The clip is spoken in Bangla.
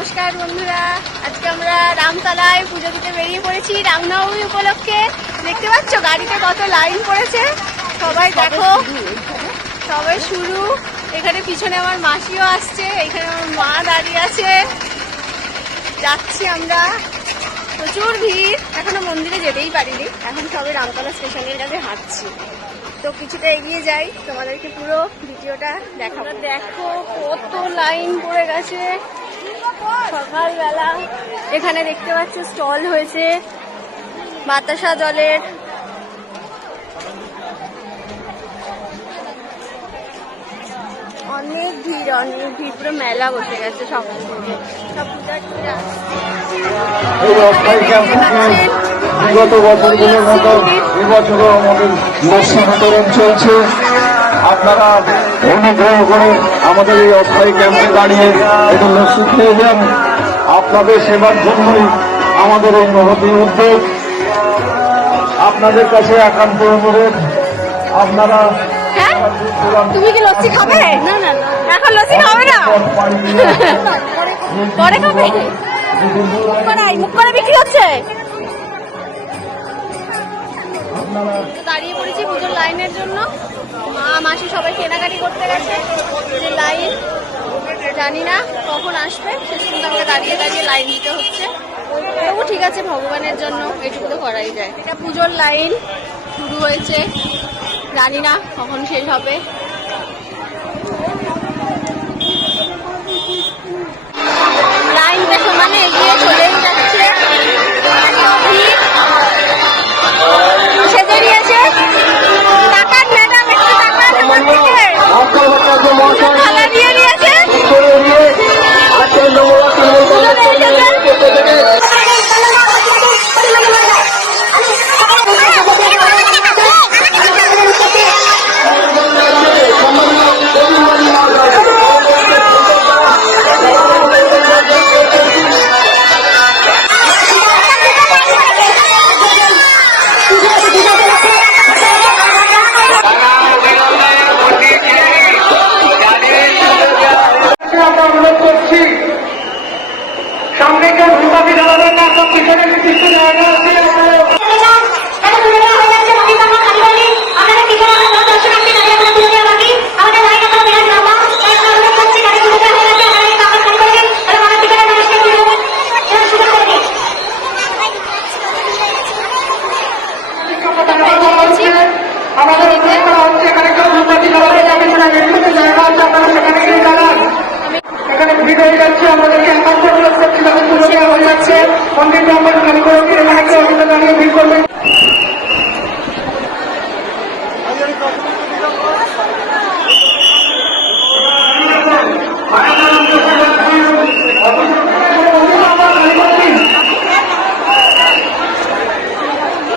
নমস্কার বন্ধুরা, আজকে আমরা রামতলায় পুজো দিতে বেরিয়ে পড়েছি রামনবমী উপলক্ষে। দেখতে পাচ্ছ গাড়িতে কত লাইন পড়েছে, সবাই দেখো, সবাই শুরু। এখানে পিছনে আমার মাসিও আসছে, এখানে আমার মা দাঁড়িয়ে আছে। যাচ্ছি আমরা, প্রচুর ভিড়, এখনো মন্দিরে যেতেই পারিনি, এখন সবাই রামতলা স্টেশনের কাছে হাঁটছি। তো কিছুটা এগিয়ে যাই, তোমাদেরকে পুরো ভিডিওটা দেখাবো। দেখো কত লাইন পড়ে গেছে সকালবেলা। এখানে দেখতে পাচ্ছ স্টল হয়েছে বাতাসা জলের। অনেক ভিড়, পুরো মেলা বসে গেছে সকাল থেকে। সব বিগত বছরগুলোর মতো এবছরও আমাদের লস্যি বিতরণ চলছে। আপনারা অনুগ্রহ করে আমাদের এই অস্থায়ী ক্যাম্পে দাঁড়িয়ে একটু লস্যি খেয়ে যান। আপনাদের সেবার জন্যই আমাদের এই মহতী উদ্যোগ। আপনাদের কাছে একান্ত অনুরোধ, আপনারা তুমি কি লস্যি খাবে? না না, এখন লস্যি খাবে না, পরে খাবে। মুখ করে বিক্রি হচ্ছে। দাঁড়িয়ে পড়েছি পুজোর লাইনের জন্য, মা মাসি সবাই কেনাকাটি করতে গেছে। যে লাইন জানি না কখন আসবে, শেষ পর্যন্ত আমাকে দাঁড়িয়ে দাঁড়িয়ে লাইন দিতে হচ্ছে। তবু ঠিক আছে, ভগবানের জন্য এটুকু তো করাই যায়। এটা পুজোর লাইন শুরু হয়েছে, জানি না কখন শেষ হবে। লাইনটা সমানে এগিয়ে চলেই যাচ্ছে। সেজে নিয়েছে টাকার ম্যাডাম, একটু টাকা থালা দিয়ে নিয়েছে। আমাদেরকে